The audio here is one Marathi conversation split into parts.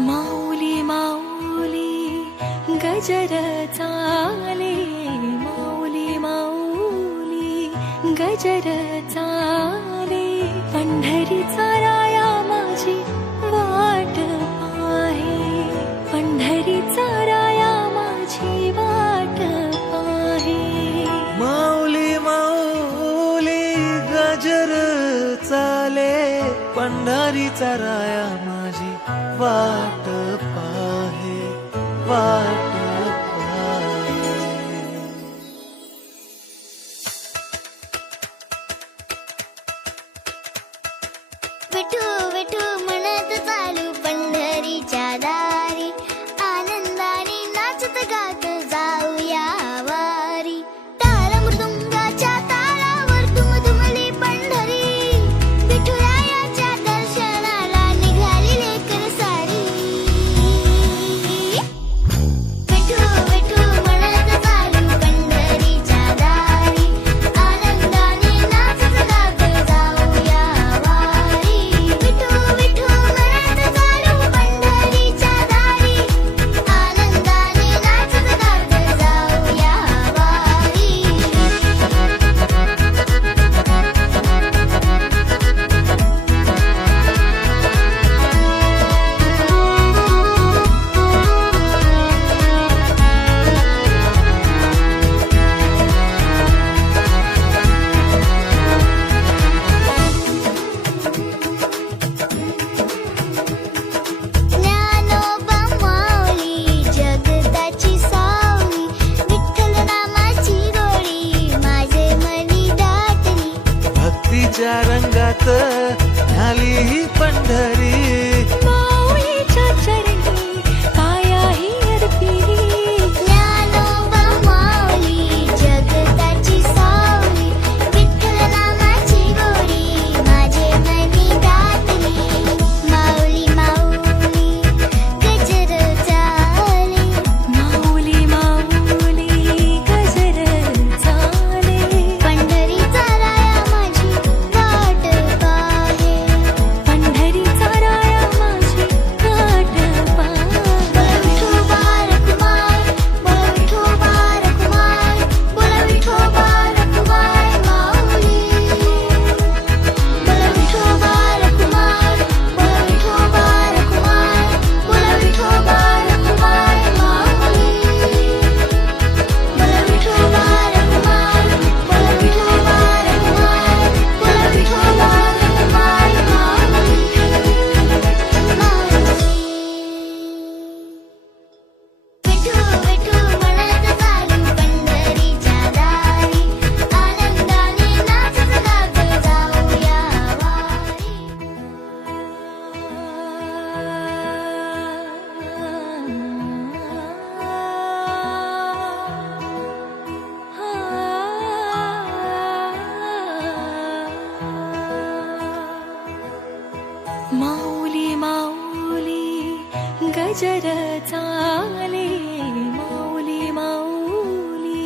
माऊली माऊली गजर चाले, माऊली माऊली गजर चाले, पंढरीचा राया माझी वाट पाहे, पंढरीचा राया माझी वाट पाहे. माऊली माऊली गजर चाले, पंढरीचा राया माझी वाट पाहे, वाट पाहे. विठू विठू म्हणत चालू पंढरीच्या दारी, आनंदाने नाचत गात जाऊया वारी. ताल मृदुंगाच्या तालावर दुमदुमली पंढरी, विठुरायाच्या दर्शनाला निघाली लेकर सारी. विठू विठू म्हणत चालू पंढरीच्या दारी, आनंदाने नाचत गात जाऊया वारी. विठू विठू म्हणत चालू पंढरीच्या दारी, आनंदाने नाचत गात जाऊया वारी. ज्ञानोबा माऊली जगताची सावली, विठ्ठल नामाची गोडी माझे मनी दाटली. भक्तीच्या रंगात झाली ही पंढरी, माऊलीच्या चरणी कायाही अर्पिली. ज्ञानोबा माऊली जगताची सावली, विठ्ठल नामाची गोडी माझे मनी दाटली. माऊली माऊली गजर चाले, माऊली माऊली गजर चाले, पंढरीचा राया माझी वाट पाहे. पंढरीचा राया माझी वाट पाहे. बोला विठोबा रखुमार, बोला विठोबा रखुमार माऊली. बोला विठोबा रखुमार, बोला विठोबा रखुमार, बोला विठोबा रखुमार माऊली. बोला विठोबा रखुमार, बोला विठोबा रखुमार, बोला विठोबा रखुमार माऊली. विठू विठू म्हणत चालू पंढरीच्या दारी, आनंदाने नाचत गात जाऊया वारी. माऊली माऊली गजर चाले, माऊली माऊली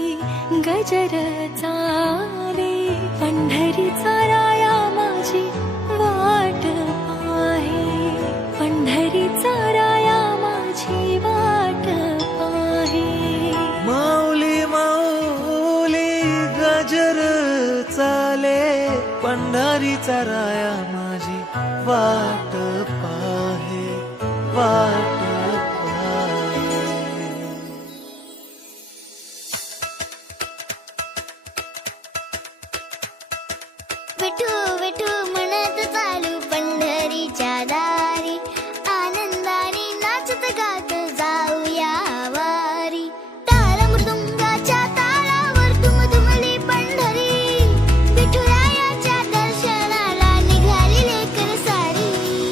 गजर चाले, पंढरीचा राया माझी वाट पाहे, पंढरीचा राया माझी वाट पाहे. माऊली माऊली गजर चाले, पंढरीचा राया माझी वाट पाहे, वाट पाहे. विठू विठू म्हणत चालू पंढरीच्या दारी, आनंदाने नाचत गात जाऊया वारी. ताल मृदुंगाच्या तालावर दुमदुमली पंढरी, विठुरायाच्या दर्शनाला निघाली लेकर सारी.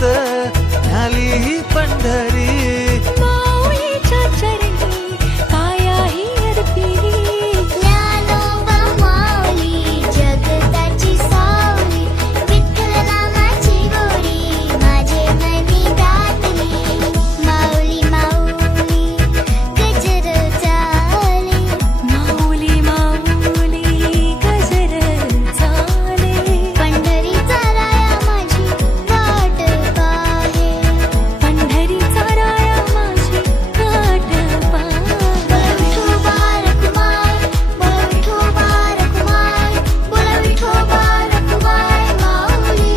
पायात झाली ही पंढरी. माऊलीच्या चरणी कायाही अर्पिली. ज्ञानोबा माऊली जगताची सावली, विठ्ठल नामाची गोडी माझे मनी गातली. माऊली माऊली गजर चाले, माऊली माऊली गजर चाले. पंढरीचा राया माझी वाट पाहे. पंढरीचा राया माझी वाट पाहे. बोला विठोबा रखुमाय, बोला विठोबा रखुमाय माऊली.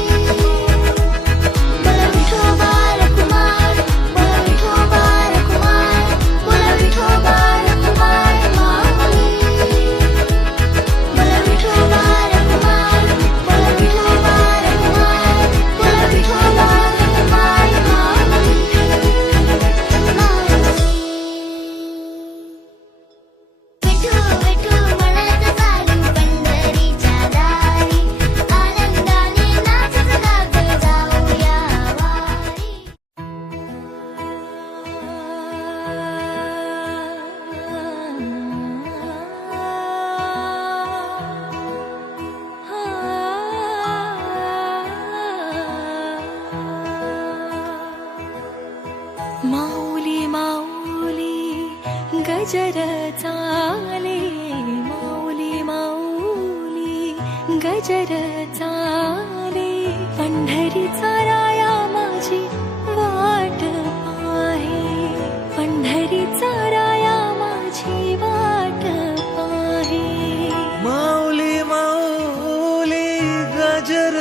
बोला विठोबा रखुमाय, बोला विठोबा रखुमाय, बोला विठोबा रखुमाय माऊली. बोला विठोबा रखुमाय, बोला विठोबा रखुमाय, बोला विठोबा रखुमाय माऊली. विठू विठू म्हणत चालू पंढरीच्या दारी, आनंदाने नाचत गात जाऊया वारी. माऊली माऊली गजर चाले. माऊली माऊली गजर चाले. पंढरीचा राया माझी वाट पाहे. पंढरीचा राया माझी वाट पाहे. माऊली माऊली गजर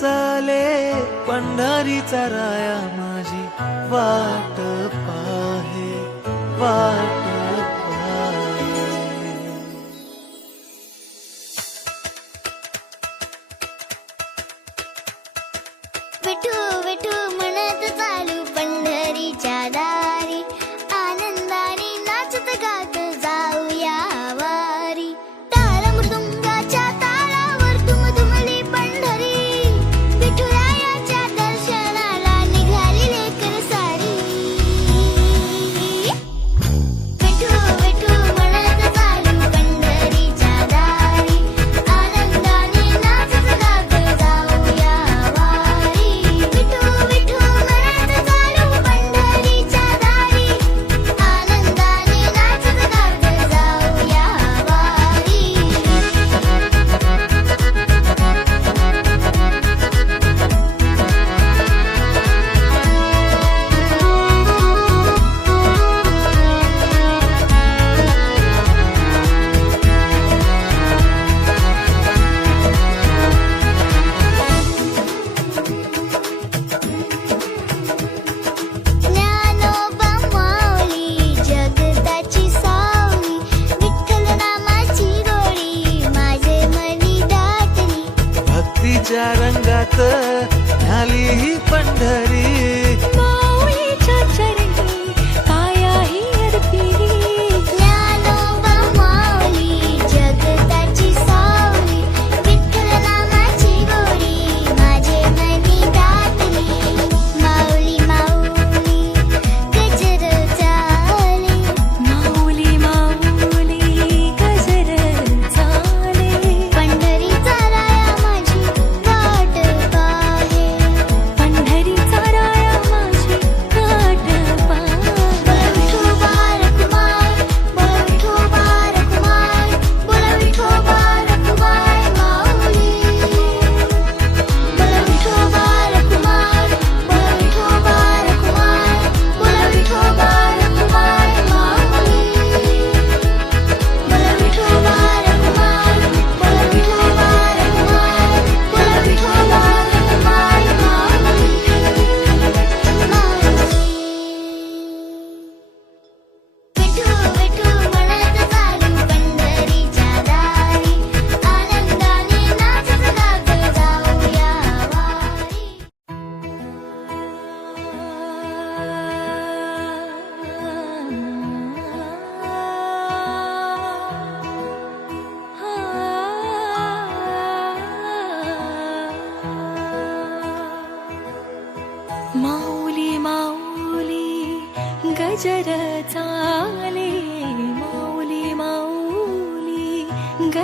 चाले, पंढरीचा राया माझी वाट पाहे, वाट पाहे. विठू विठू म्हणत चालू पंढरीच्या दारी, आनंदाने नाचत गात जाऊया वारी. टाळ मृदुंगाच्या तालावर दुमदुमली पंढरी, विठुरायाच्या दर्शनाला निघाली लेकर सारी.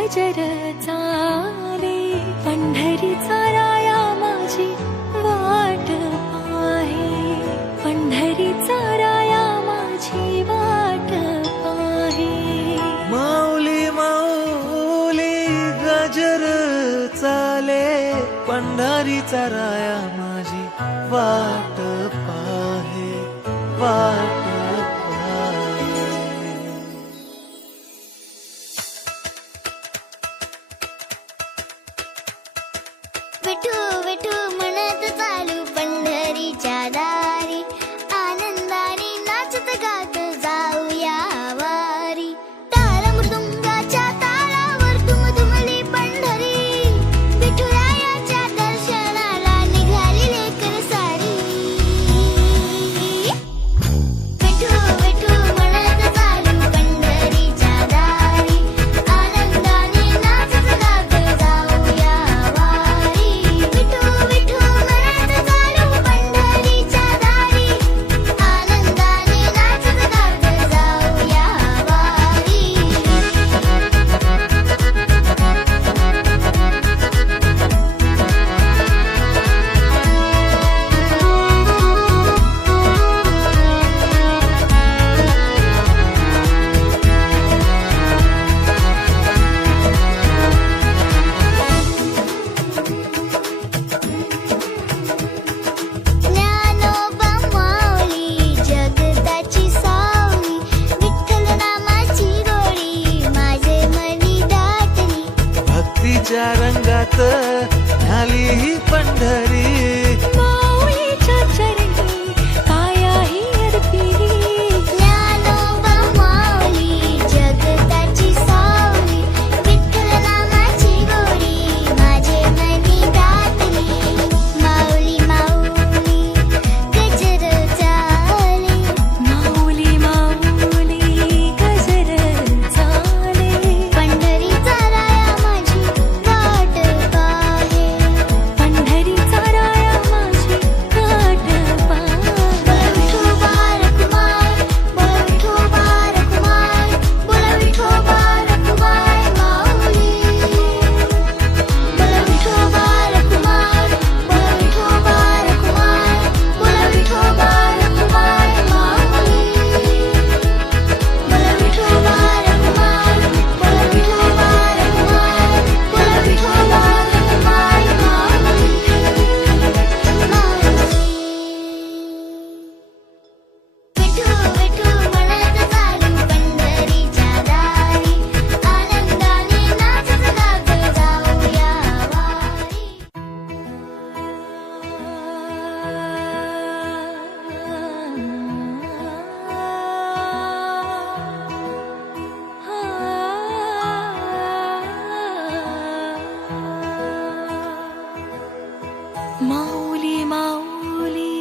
गजर चाले पंढरीचा राया माझी वाट पाहे पंढरीचा राया माझी वाट पाहे माऊली माऊली गजर चाले पंढरीचा राया माझी वाट पाहे वाट पाहे विठू विठू म्हणत चालू पंढरीच्या दारी आनंदाने नाचत गात जाऊया वारी ताल मृदुंगाच्या तालावर दुमदुमली पंढरी विठुरायाच्या दर्शनाला निघाली लेकर सारी विठू विठू म्हणत चालू पंढरीच्या दारी आनंदाने नाचत गात जाऊया वारी विठू विठू म्हणत चालू पंढरीच्या दारी आनंदाने नाचत गात जाऊया वारी ज्ञानोबा माऊली जगताची सावली विठ्ठल नामाची गोडी माझे मनी दाटली भक्तीच्या रंगात झाली ही पंढरी माऊलीच्या चरणी कायाही अर्पिली ज्ञानोबा माऊली जगताची सावली विठ्ठल नामाची गोडी माझे मनी दाटली माऊली माऊली गजर चाले माऊली माऊली गजर चाले पंढरीचा राया माझी वाट पाहे पंढरीचा राया माझी वाट पाहे बोला विठोबा रखुमाय माऊली बोला विठोबा रखुमाय बोला विठोबा रखुमाय बोला विठोबा रखुमाय माऊली बोला विठोबा रखुमाय बोला विठोबा रखुमाय बोला विठोबा रखुमाय माऊली विठू विठू म्हणत चालू पंढरीच्या दारी आनंदाने नाचत गात जाऊया वारी माऊली माऊली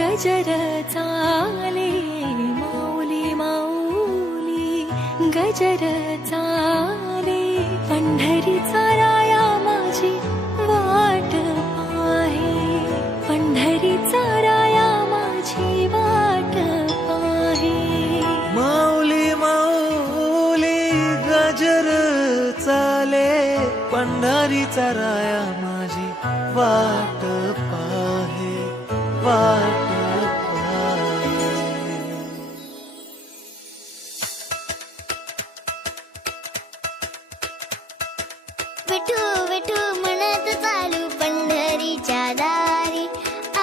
गजर चाले माऊली माऊली गजर चाले पंढरीचा राया माझी वाट पाहे पंढरीचा राया माझी वाट पाहे माऊली माऊली गजर चाले पंढरीचा राया माझी वाट पाहे वाट पाहे विठू विठू म्हणत चालू पंढरीच्या दारी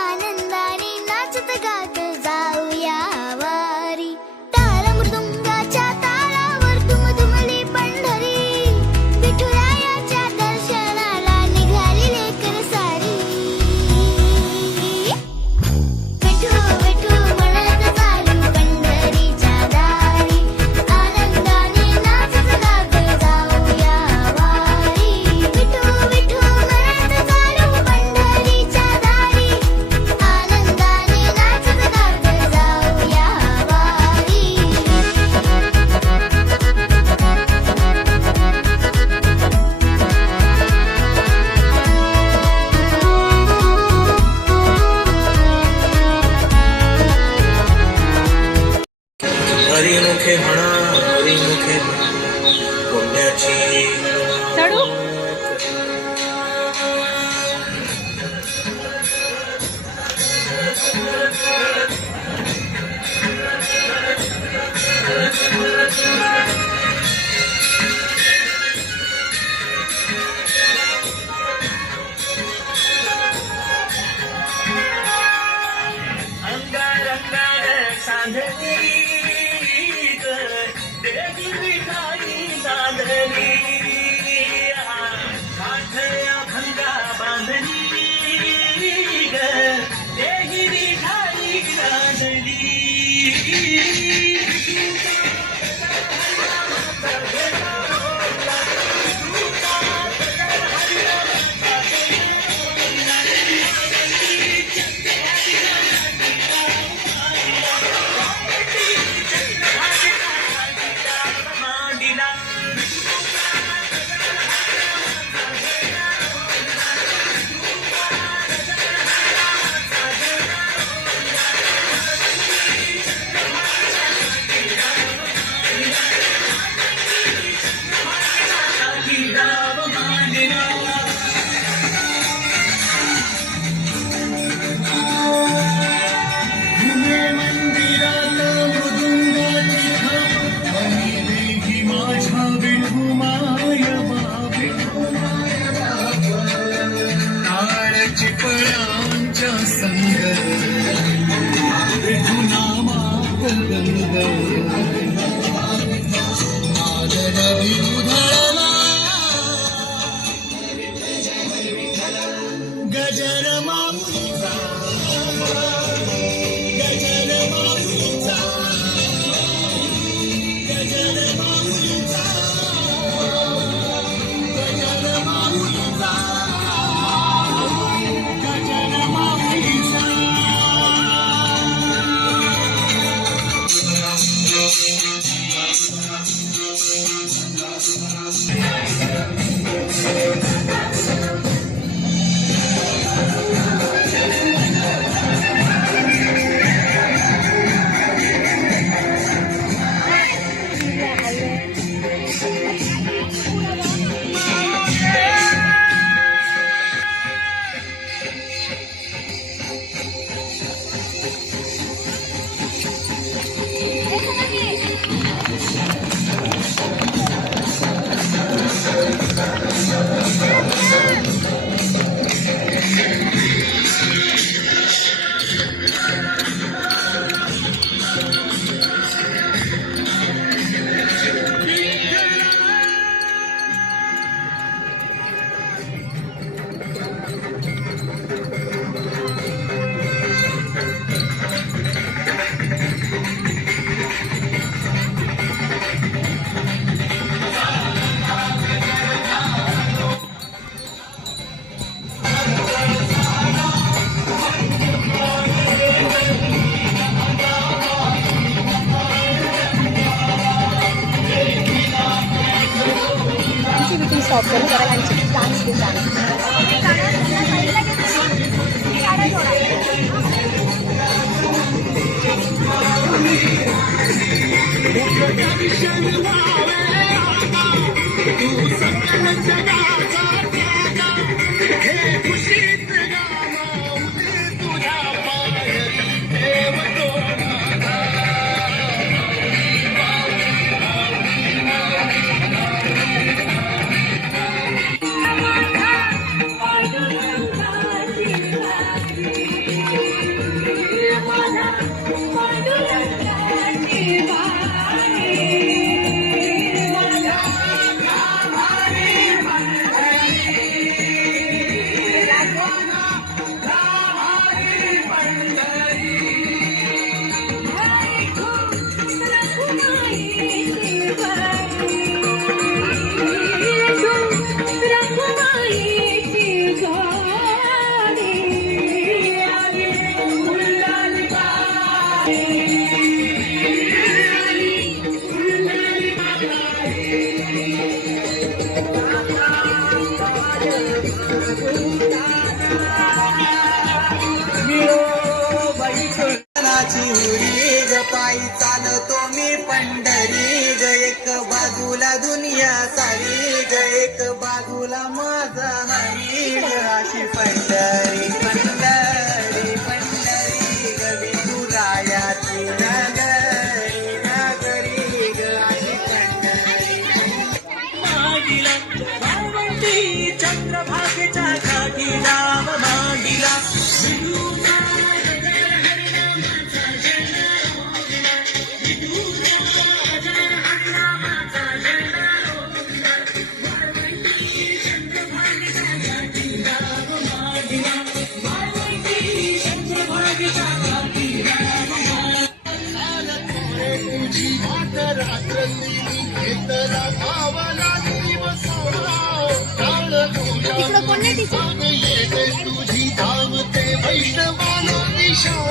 आनंदाने नाचत गात जाऊया वारी ताल मृदुंगाच्या तालावर दुमदुमली पंढरी विठुरायाच्या दर्शनाला निघाली लेकर सारी विठू विठू म्हणत चालू पंढरीच्या दारी आनंदाने नाचत गात जाऊया वारी विठू विठू म्हणत चालू पंढरीच्या दारी आनंदाने नाचत गात जाऊया वारी हरिमुखे म्हणा हरिमुखे म्हणा पुण्याची चढू अंगार अंगार सांधली ग देवी विठाई नांदली काठया भंगा बांधली ग देवी विठाई नांदली स्टॉप करून जरा गाडीची डान्स एक बाजूला माझा हरी ग अशी पंढरी पंढरी पंढरी ग विठुरायाची नगरी नगरी ग अशी पंढरी मांडीला वाळवंटी चंद्रभागेच्या काठी राम मांडीला तिकडं कोण नाही टीचर तुझी धावते वैष्णवाला दिशा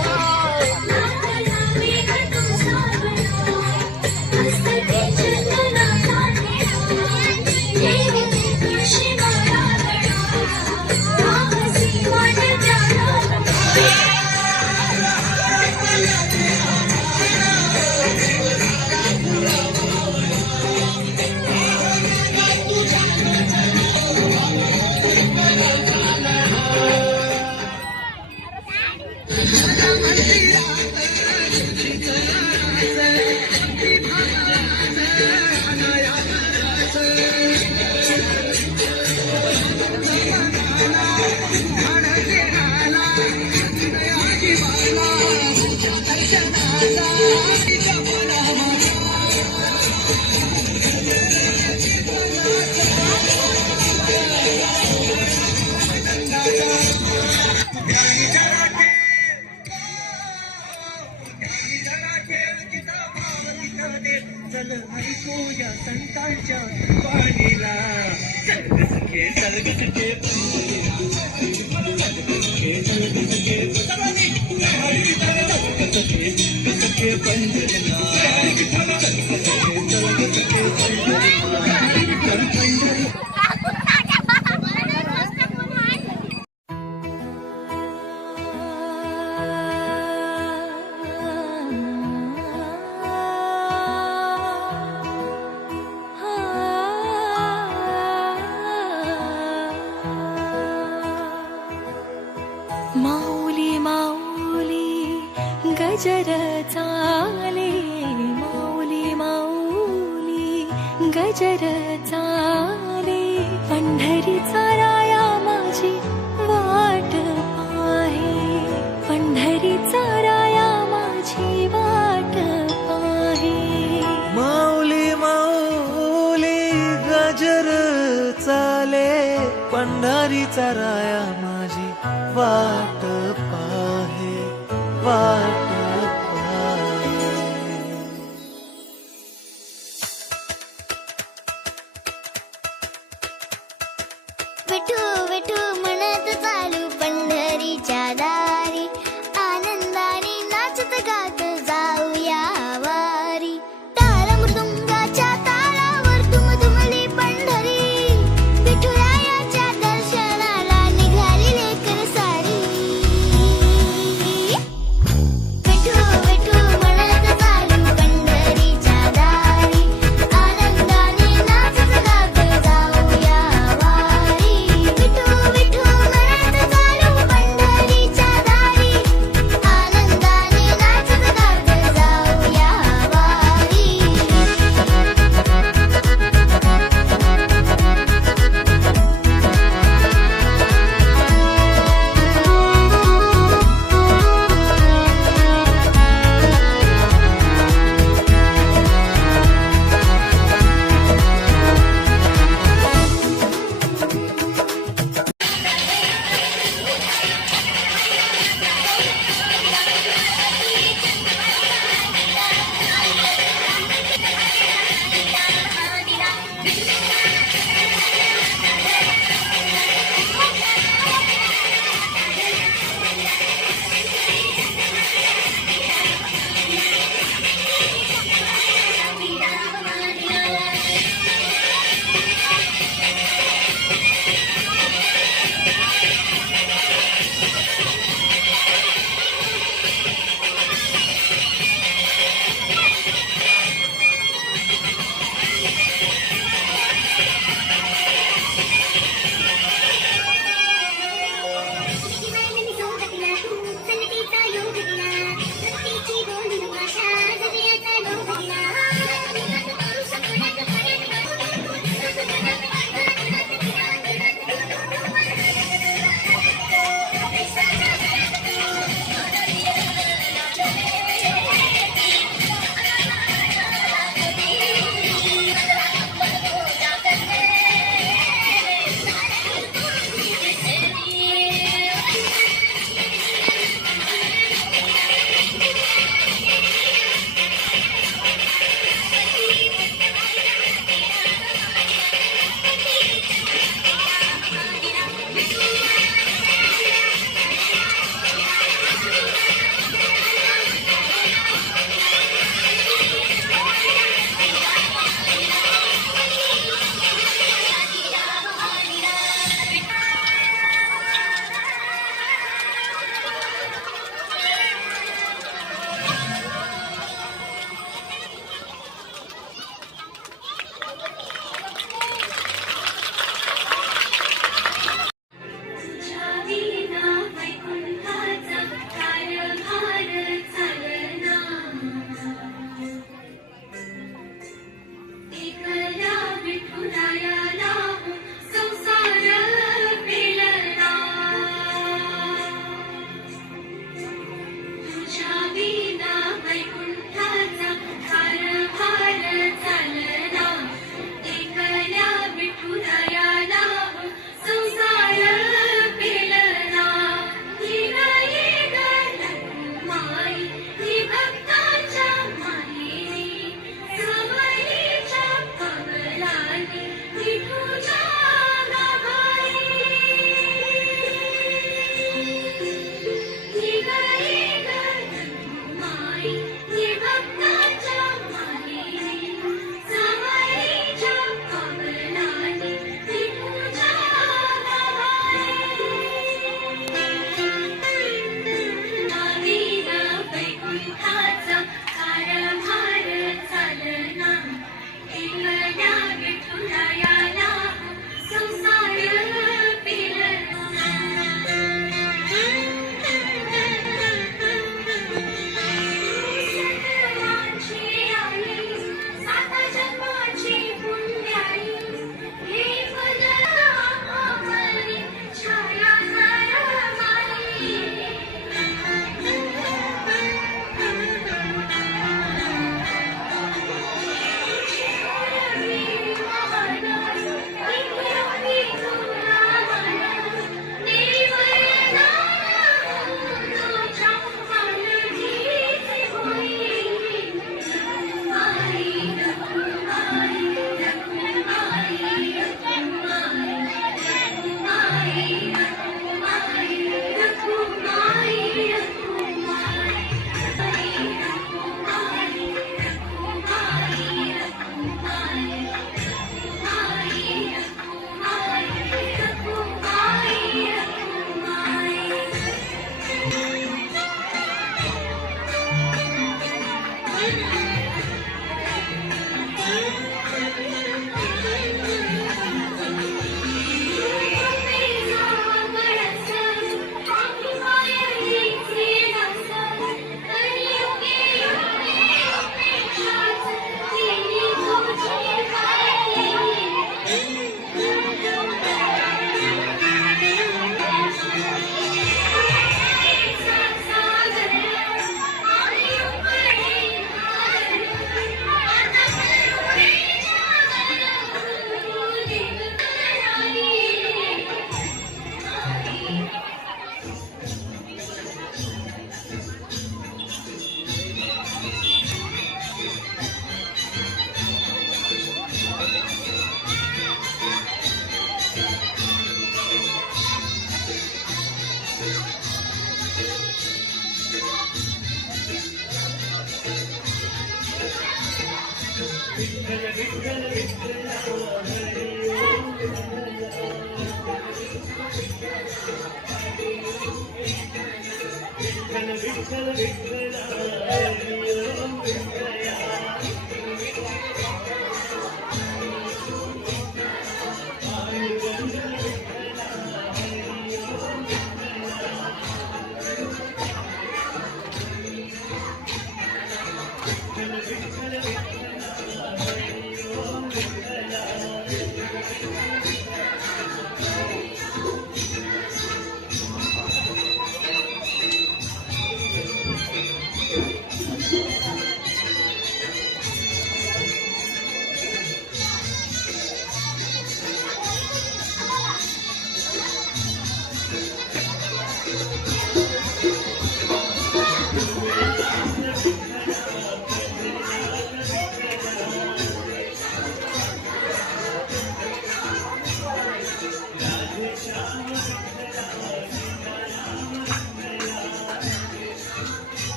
चल ऐकूया संतांच्या वाणीला चलगसके चलगसके माऊली माऊली गजर चाले माऊली माऊली गजर चाले पंढरीचा राया माझी वाट पाहे पंढरीचा राया माझी वाट पाहे माऊली माऊली गजर चाले पंढरीचा राया माझी वाट पाहे वाट पाहे विठू विठू म्हणत चालू पंढरीच्या दारी आनंदाने नाचत गात जाऊया वारी टाळ मृदुंगाच्या तालावर दुमदुमली पंढरी विठुरायाच्या दर्शनाला निघाली लेकर सारी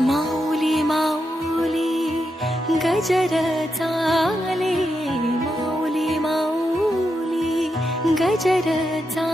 माऊली माऊली गजर चाले, माऊली माऊली गजर चाले.